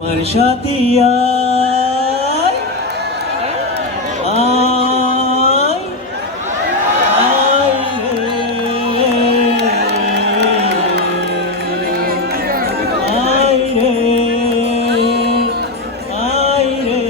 আমার সাথী আয় আয় আয় রে আয় রে আয় রে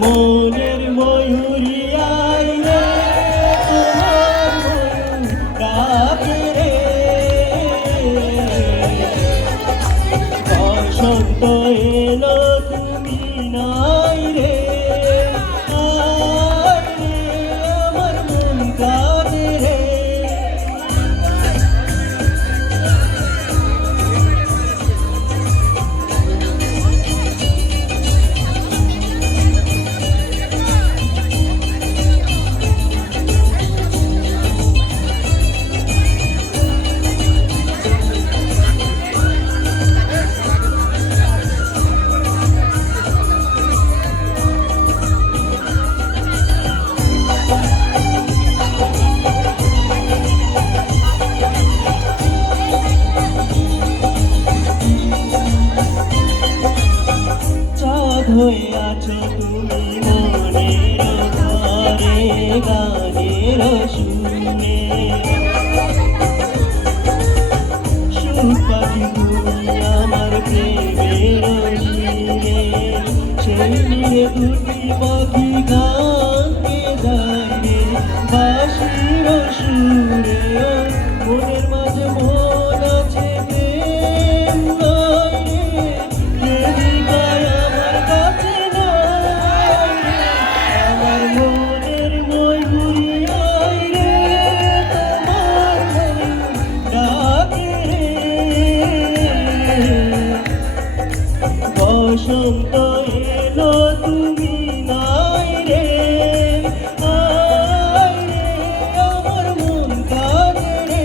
মনের ময়ূরী আয় রে তোমার ময়ূর ডাকে রে বসন্ত এলো তুমি নাই রে আয় রে আমার মন কাঁদে রে হয়ে আছো তুমি মনের ঘরে গানের শুনে সুখ পাখি তুমি আমার প্রেমের নীরে সেই নীরে দুটি পাখি গানকে গাইবে বাঁশির সুরে মনের মাঝে মন আছে প্রেম বসন্ত এলো তুমি নাই রে আয় রে আমার মন কাঁদে রে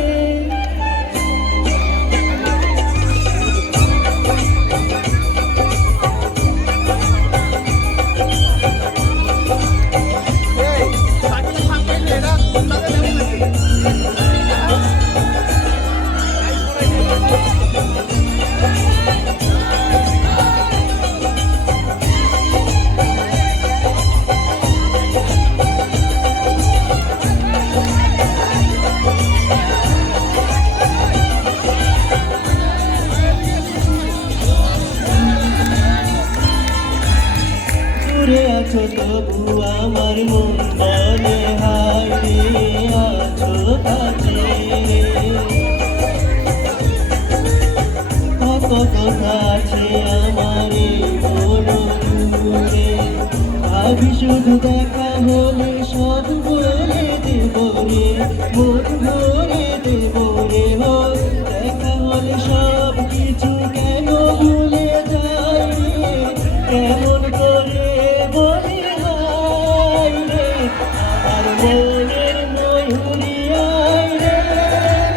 দূরে আছো তবু আমার মন বলে হায় রে আছো কাছে কত কথা আছে আমার বলো দূরে ভাবি শুধু দেখা হলে সব বলে দেব রে মন ভরে দেব রে দেখা হলে সব কিছু কেন ভুলে যায় কেমন করে বলি হায় রে আমার মনের ময়ূরী আয় রে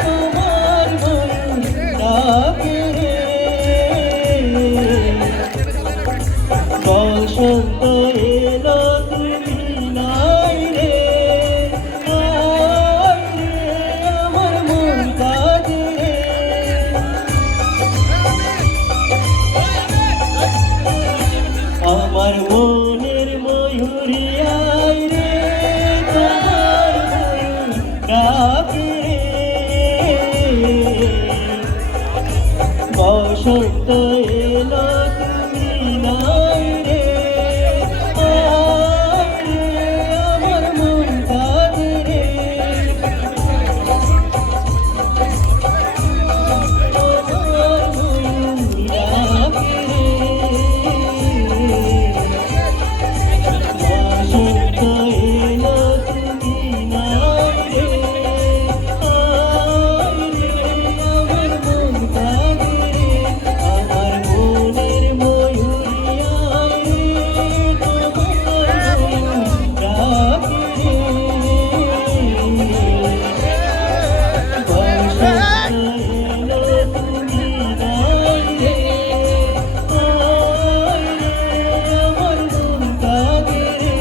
তোমার ময়ূর ডাকে রে বসন্ত এলো তুমি নাই রে আয় রে বসন্ত এলো তুমি নাই রে, আয় রে আমার মন কাঁদে রে। তোমার মন ডাকে রে, বসন্ত এলো তুমি নাই রে, আয় রে আমার মন কাঁদে রে। আমার মনের ময়ূরী আয় রে, তোমার মন ডাকে রে। বসন্ত এলো তুমি নাই রে, আয় রে আমার মন কাঁদে রে।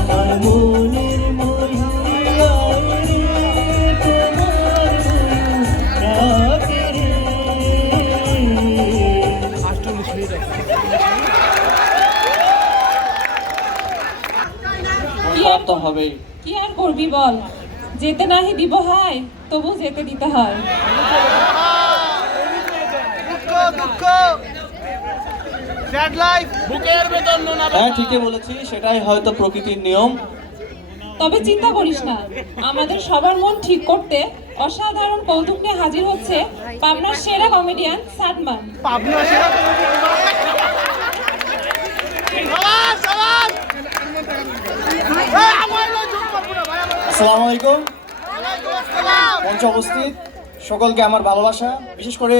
আমার মনের ময়ূরী আয় রে, তোমার মন ডাকে রে। খারাপ তো হবেই। কি আর করবি বল, যেতে নাহি দিব হাই, তবু যেতে দিতে হয়। হ্যাঁ ঠিকই বলেছি, সেটাই হয়তো প্রকৃতির নিয়ম। তবে চিন্তা করিস না, আমাদের সবার মন ঠিক করতে অসাধারণ কৌতুক নিয়ে হাজির হচ্ছে পাবনার সেরা কমেডিয়ান সাদমান। আসসালামু আলাইকুম। মঞ্চে উপস্থিত সকলকে আমার ভালোবাসা, বিশেষ করে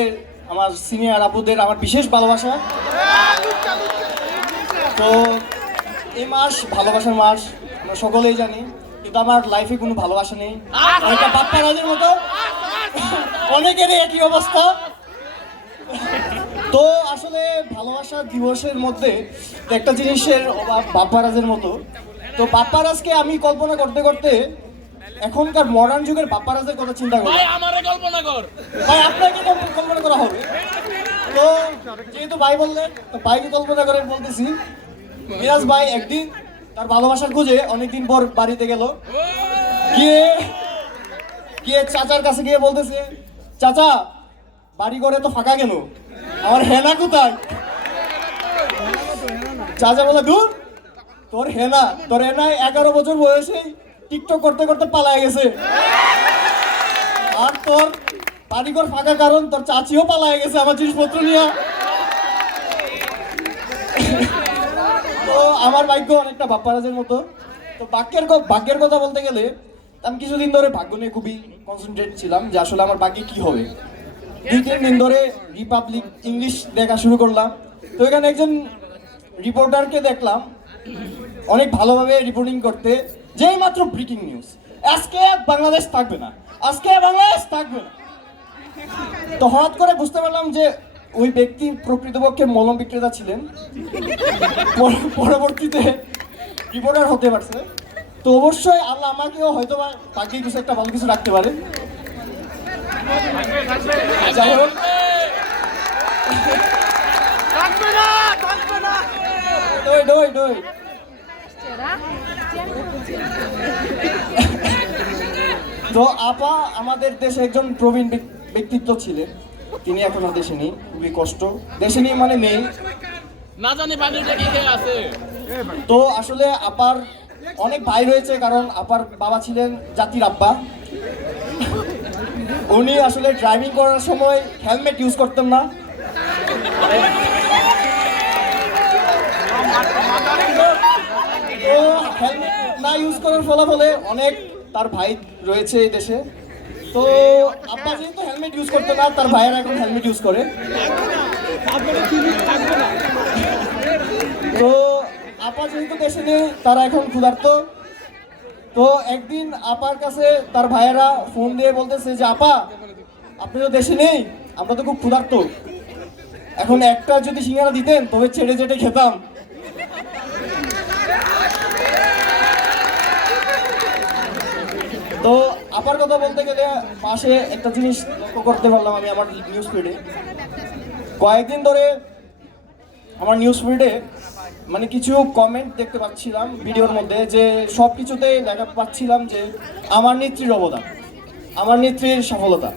আমার সিনিয়র আপুদের আমার বিশেষ ভালোবাসা। তো এই মাস ভালোবাসার মাস, আমরা সকলেই জানি, কিন্তু আমার লাইফে কোনো ভালোবাসা নেই। অনেকটা বাপ্পারাজের মতো অনেকেরই একই অবস্থা। তো আসলে ভালোবাসা দিবসের মধ্যে একটা জিনিসের অভাব বাপ্পারাজের মতো। তো বাপ্পারাজকে আমি কল্পনা করতে করতে এখনকার মডার্ন যুগের বাপ্পারাজের কথা চিন্তা করি। ভাই আপনাকে কল্পনা করা হবে। তো যেহেতু ভাই বললেন, তো ভাইকে কল্পনা করে বলতেছি, মিরাজ ভাই একদিন তার ভালোবাসার খুঁজে অনেকদিন পর বাড়িতে গেল। গিয়ে গিয়ে চাচার কাছে গিয়ে বলতেছে, চাচা বাড়ি ঘরে তো ফাঁকা কেন, আমার হেনা কোথায়? চাচা বলে, দূর তোর হেনা 11 বছর বয়সে টিকটক করতে করতে পালায় গেছে। আর তোর বাড়িঘর ফাঁকা কারণ তোর চাচিও পালায় গেছে আমার জিনিসপত্র নিয়ে। তো আমার ভাগ্য অনেকটা বাপ্পারাজের মতো। তো ভাগ্যের কথা বলতে গেলে আমি কিছুদিন ধরে ভাগ্য নিয়ে খুবই কনসেন্ট্রেট ছিলাম যে আসলে আমার ভাগ্যে কি হবে। 2-3 দিন ধরে রিপাবলিক ইংলিশ দেখা শুরু করলাম। তো এখানে একজন রিপোর্টারকে দেখলাম অনেক ভালোভাবে রিপোর্টিং করতে, যেই মাত্র ব্রেকিং নিউজ, আজকে বাংলাদেশ থাকবে না, আজকে বাংলাদেশ থাকবে না। তো হঠাৎ করে বুঝতে পারলাম যে ওই ব্যক্তি প্রকৃতপক্ষে মলম বিক্রেতা ছিলেন, পরবর্তীতে রিপোর্টার হতে পারছে। তো অবশ্যই আল্লাহ আমাকেও হয়তো বা ভাগ্যে কিছু একটা ভালো কিছু রাখতে পারে। যাই হোক, তো আপা আমাদের দেশে একজন প্রবীণ ব্যক্তিত্ব ছিলেন, তিনি এখন আর দেশে নেই। খুবই কষ্ট, দেশে নেই মানে নেই না জানি বাড়িটা কি আছে। তো আসলে আপার অনেক ভাই রয়েছে, কারণ আপার বাবা ছিলেন জাতির আব্বা। উনি আসলে ড্রাইভিং করার সময় হেলমেট ইউজ করতেন না। তো হেলমেট না ইউজ করার ফলাফলে অনেক তার ভাই রয়েছে এই দেশে। তো আব্বা যেহেতু হেলমেট ইউজ করতো না, তার ভাইয়েরা এখন হেলমেট ইউজ করে। তো আপা যেহেতু দেশে নেই, তারা এখন ক্ষুধার্ত। তো একদিন আপার কাছে তার ভাইয়েরা ফোন দিয়ে বলতেছে যে, আপা আপনি তো দেশে নেই, আমরা তো খুব ক্ষুধার্ত, এখন একটা যদি সিঙ্গারা দিতেন তবে ছেড়ে চেটে খেতাম। তো আপার কথা বলতে গেলে পাশে একটা জিনিস লক্ষ্য করতে পারলাম আমি আমার নিউজ ফিডে। কয়েকদিন ধরে আমার নিউজ ফিডে মানে কিছু কমেন্ট দেখতে পাচ্ছিলাম ভিডিওর মধ্যে, যে সব কিছুতেই দেখা পাচ্ছিলাম যে আমার নেত্রীর অবদান, আমার নেত্রীর সফলতা।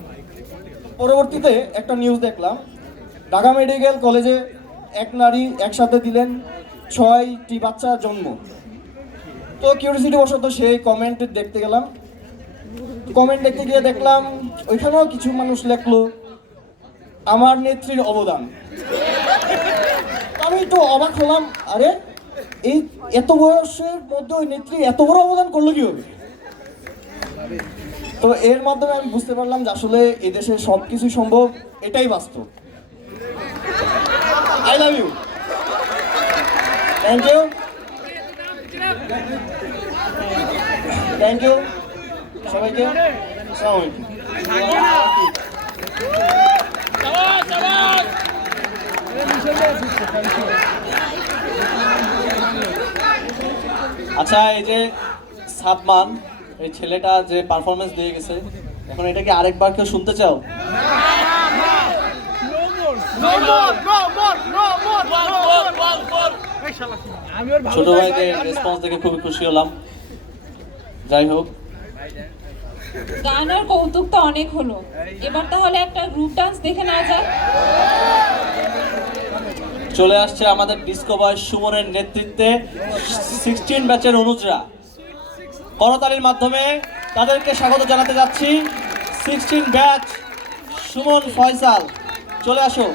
পরবর্তীতে একটা নিউজ দেখলাম, ঢাকা মেডিকেল কলেজে এক নারী একসাথে দিলেন 6টি বাচ্চা জন্ম। তো কিউরিসিটি বশত সেই কমেন্ট দেখতে গেলাম। কমেন্ট দেখতে গিয়ে দেখলাম ওইখানেও কিছু মানুষ লেখলো আমার নেত্রীর অবদান। আমি একটু অবাক হলাম, আরে এই এত বয়সের মধ্যে ওই নেত্রী এত বড় অবদান করলো কিভাবে? তো এর মাধ্যমে আমি বুঝতে পারলাম যে আসলে এই দেশে সব কিছু সম্ভব, এটাই বাস্তব। I love you, thank you, thank you সবাইকে। আসসালামু আলাইকুম। আচ্ছা, এই যে সাদমান, এই ছেলেটা যে পারফরমেন্স দিয়ে গেছে, এখন এটা কি আরেকবার কেউ শুনতে চাও? ছোট ভাইদের রেসপন্স দেখে খুবই খুশি হলাম। যাই হোক, গানের কৌতুক তো অনেক হলো, এবার তাহলে একটা গ্রুপ ডান্স দেখে নেওয়া যাক। চলে আসছে আমাদের ডিস্কো বয় সুমনের নেতৃত্বে 16 ব্যাচের অনুজরা। করতালির মাধ্যমে তাদেরকে স্বাগত জানাতে যাচ্ছি। 16 ব্যাচ সুমন, ফয়সাল, চলে আসো।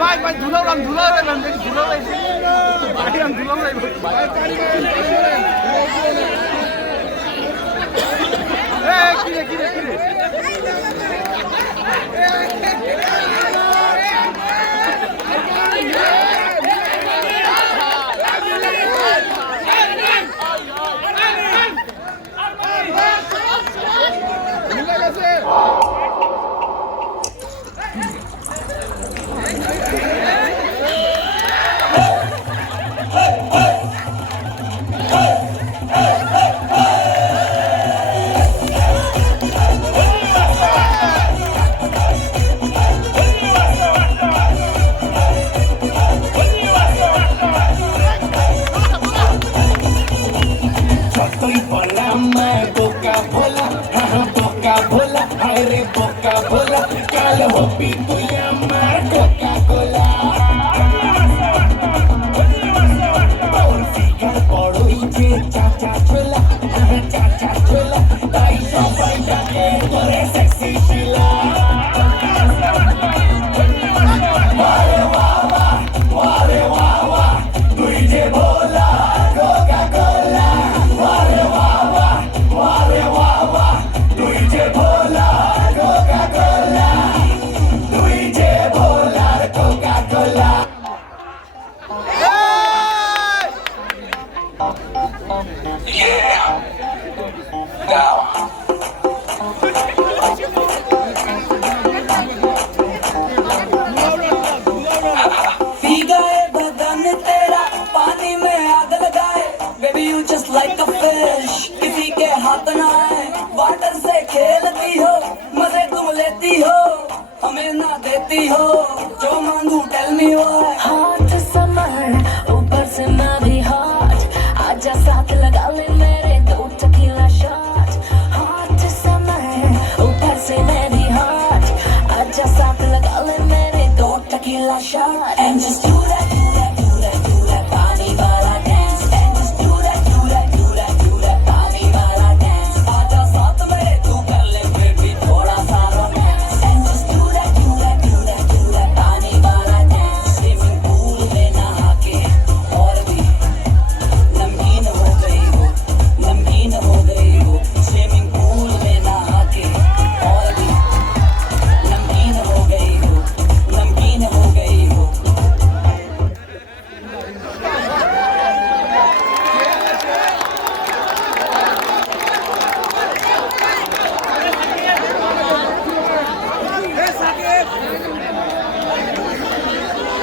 ভাই ভাই ধুলাম ভাই আমি ধুলাম কিরে like a fish, किसी के हाथ ना है, वाटर से खेलती हो, मजे तुम लेती हो, हमें ना देती हो, जो मांगू tell me why. Hot summer ऊपर से मैं भी हॉट, आजा साथ लगा ले मेरे 2 टकीला शॉट। हॉट समर ऊपर से मैं भी हॉट, आजा साथ लगा ले मेरे 2 tequila shot. And just do that